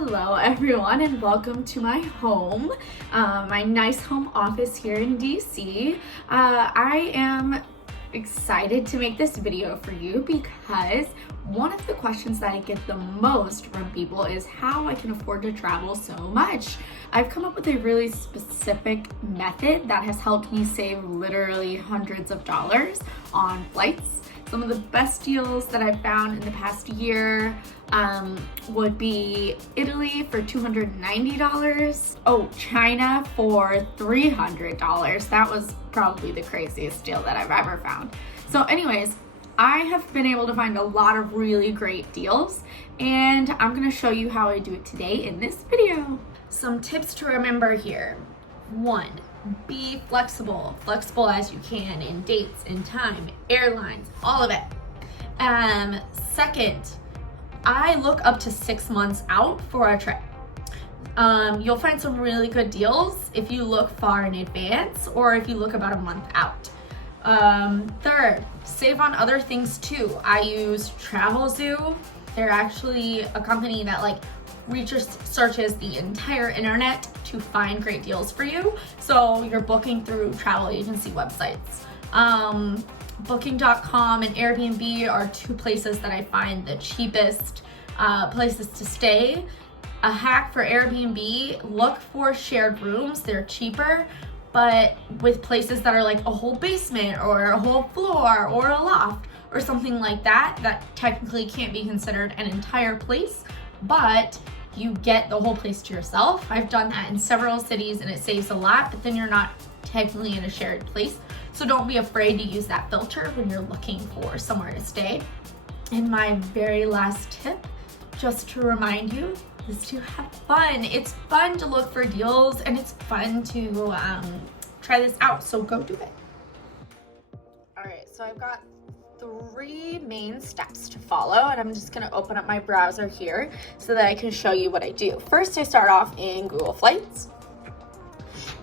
Hello everyone and welcome to my home, my nice home office here in DC. I am excited to make this video for you because one of the questions that I get the most from people is how I can afford to travel so much. I've come up with a really specific method that has helped me save literally hundreds of dollars on flights. Some of the best deals that I've found in the past year would be Italy for $290. Oh, China for $300. That was probably the craziest deal that I've ever found. So anyways, I have been able to find a lot of really great deals, and I'm gonna show you how I do it today in this video. Some tips to remember here. 1, be flexible as you can in dates, in time, airlines, all of it. Second, I look up to 6 months out for a trip. You'll find some really good deals if you look far in advance or if you look about a month out. Third, save on other things too. I use Travelzoo. They're actually a company that searches the entire internet to find great deals for you. So you're booking through travel agency websites. Booking.com and Airbnb are 2 places that I find the cheapest places to stay. A hack for Airbnb, look for shared rooms. They're cheaper, but with places that are like a whole basement or a whole floor or a loft or something like that, that technically can't be considered an entire place, but you get the whole place to yourself. I've done that in several cities and it saves a lot, but then you're not technically in a shared place. So don't be afraid to use that filter when you're looking for somewhere to stay. And my very last tip, just to remind you, is to have fun. It's fun to look for deals and it's fun to try this out, so go do it. All right, so I've got 3 main steps to follow, and I'm just gonna open up my browser here so that I can show you what I do. First, I start off in Google Flights.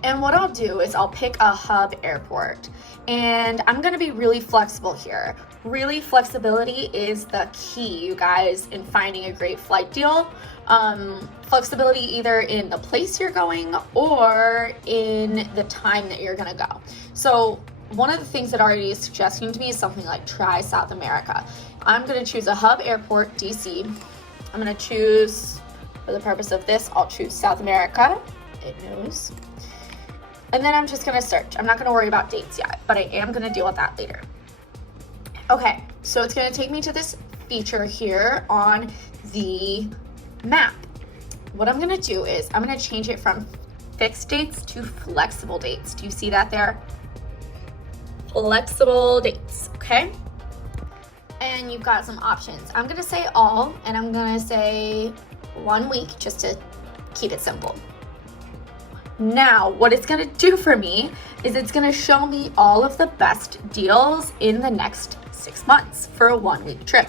And what I'll do is I'll pick a hub airport, and I'm gonna be really flexible here. Really, flexibility is the key, you guys, in finding a great flight deal. Flexibility either in the place you're going or in the time that you're gonna go. So one of the things that already is suggesting to me is something like try South America. I'm gonna choose a hub airport, DC. I'm gonna choose, for the purpose of this, I'll choose South America. It knows. And then I'm just gonna search. I'm not gonna worry about dates yet, but I am gonna deal with that later. Okay, so it's gonna take me to this feature here on the map. What I'm gonna do is I'm gonna change it from fixed dates to flexible dates. Do you see that there? Flexible dates, okay? And you've got some options. I'm gonna say all, and I'm gonna say 1 week just to keep it simple. Now, what it's gonna do for me is it's gonna show me all of the best deals in the next 6 months for a 1-week trip.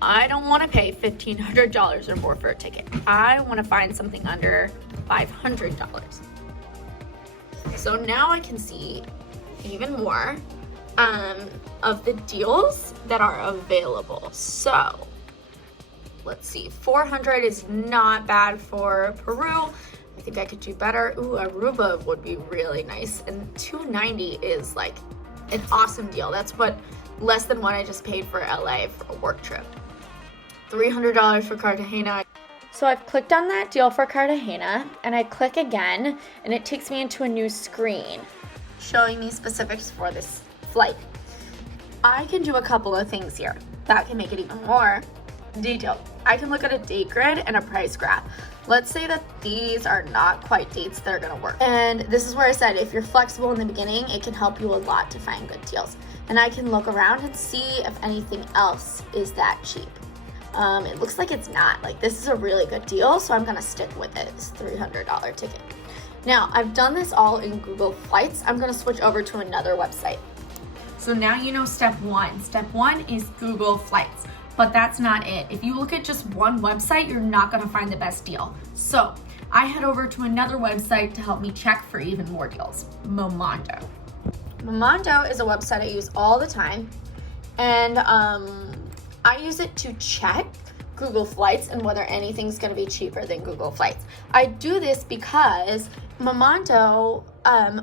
I don't wanna pay $1,500 or more for a ticket. I wanna find something under $500. So now I can see even more of the deals that are available. So let's see, 400 is not bad for Peru. I think I could do better. Ooh, Aruba would be really nice. And 290 is like an awesome deal. That's less than what I just paid for LA for a work trip. $300 for Cartagena. So I've clicked on that deal for Cartagena and I click again and it takes me into a new screen showing me specifics for this flight. I can do a couple of things here that can make it even more detailed. I can look at a date grid and a price graph. Let's say that these are not quite dates that are gonna work. And this is where I said if you're flexible in the beginning, it can help you a lot to find good deals. And I can look around and see if anything else is that cheap. It looks like it's not. Like, this is a really good deal, so I'm gonna stick with it. It's a $300 ticket. Now, I've done this all in Google Flights. I'm gonna switch over to another website. So now you know step 1. Step 1 is Google Flights, but that's not it. If you look at just one website, you're not gonna find the best deal. So I head over to another website to help me check for even more deals, Momondo. Momondo is a website I use all the time, and I use it to check Google Flights and whether anything's going to be cheaper than Google Flights. I do this because Momondo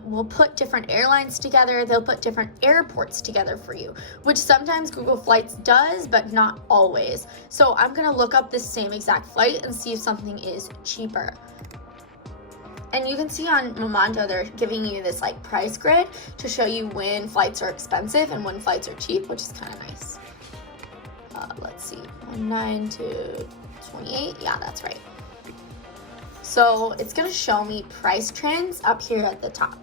will put different airlines together. They'll put different airports together for you, which sometimes Google Flights does, but not always. So I'm going to look up this same exact flight and see if something is cheaper. And you can see on Momondo, they're giving you this like price grid to show you when flights are expensive and when flights are cheap, which is kind of nice. Let's see, 19 to 28. Yeah, that's right. So it's gonna show me price trends up here at the top.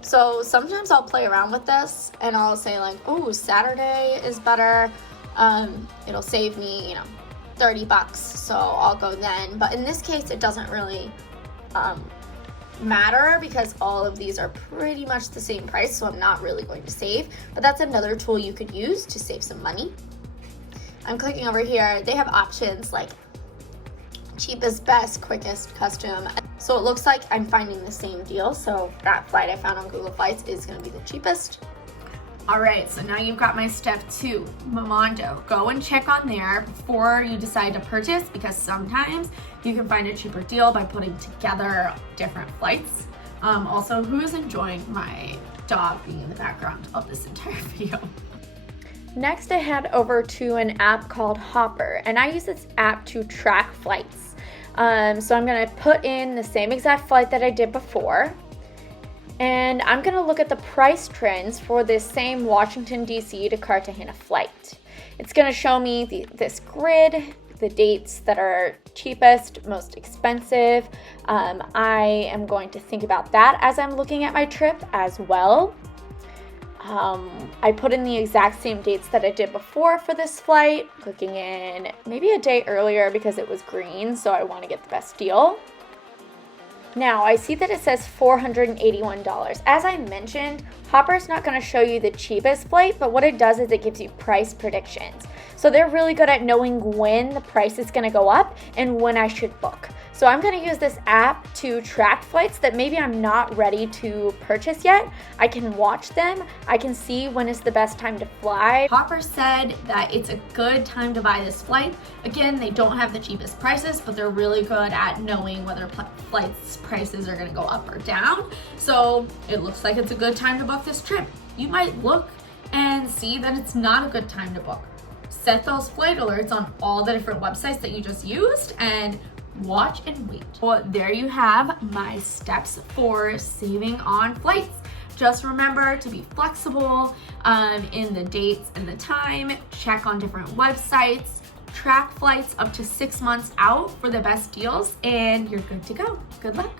So sometimes I'll play around with this and I'll say like, oh, Saturday is better. It'll save me, you know, $30. So I'll go then. But in this case, it doesn't really matter because all of these are pretty much the same price. So I'm not really going to save, but that's another tool you could use to save some money. I'm clicking over here. They have options like cheapest, best, quickest, custom. So it looks like I'm finding the same deal. So that flight I found on Google Flights is going to be the cheapest. All right, so now you've got my step 2, Momondo. Go and check on there before you decide to purchase because sometimes you can find a cheaper deal by putting together different flights. Also, who's enjoying my dog being in the background of this entire video? Next, I head over to an app called Hopper, and I use this app to track flights. So I'm gonna put in the same exact flight that I did before, and I'm gonna look at the price trends for this same Washington, D.C. to Cartagena flight. It's gonna show me this grid, the dates that are cheapest, most expensive. I am going to think about that as I'm looking at my trip as well. I put in the exact same dates that I did before for this flight, clicking in maybe a day earlier because it was green, so I want to get the best deal. Now, I see that it says $481. As I mentioned, Hopper's not going to show you the cheapest flight, but what it does is it gives you price predictions. So they're really good at knowing when the price is going to go up and when I should book. So I'm going to use this app to track flights that maybe I'm not ready to purchase yet. I can watch them. I can see when is the best time to fly. Hopper said that it's a good time to buy this flight. Again, they don't have the cheapest prices, but they're really good at knowing whether flights prices are going to go up or down. So it looks like it's a good time to book this trip. You might look and see that it's not a good time to book. Set those flight alerts on all the different websites that you just used and watch and wait. Well, there you have my steps for saving on flights. Just remember to be flexible in the dates and the time. Check on different websites. Track flights up to 6 months out for the best deals, and you're good to go. Good luck.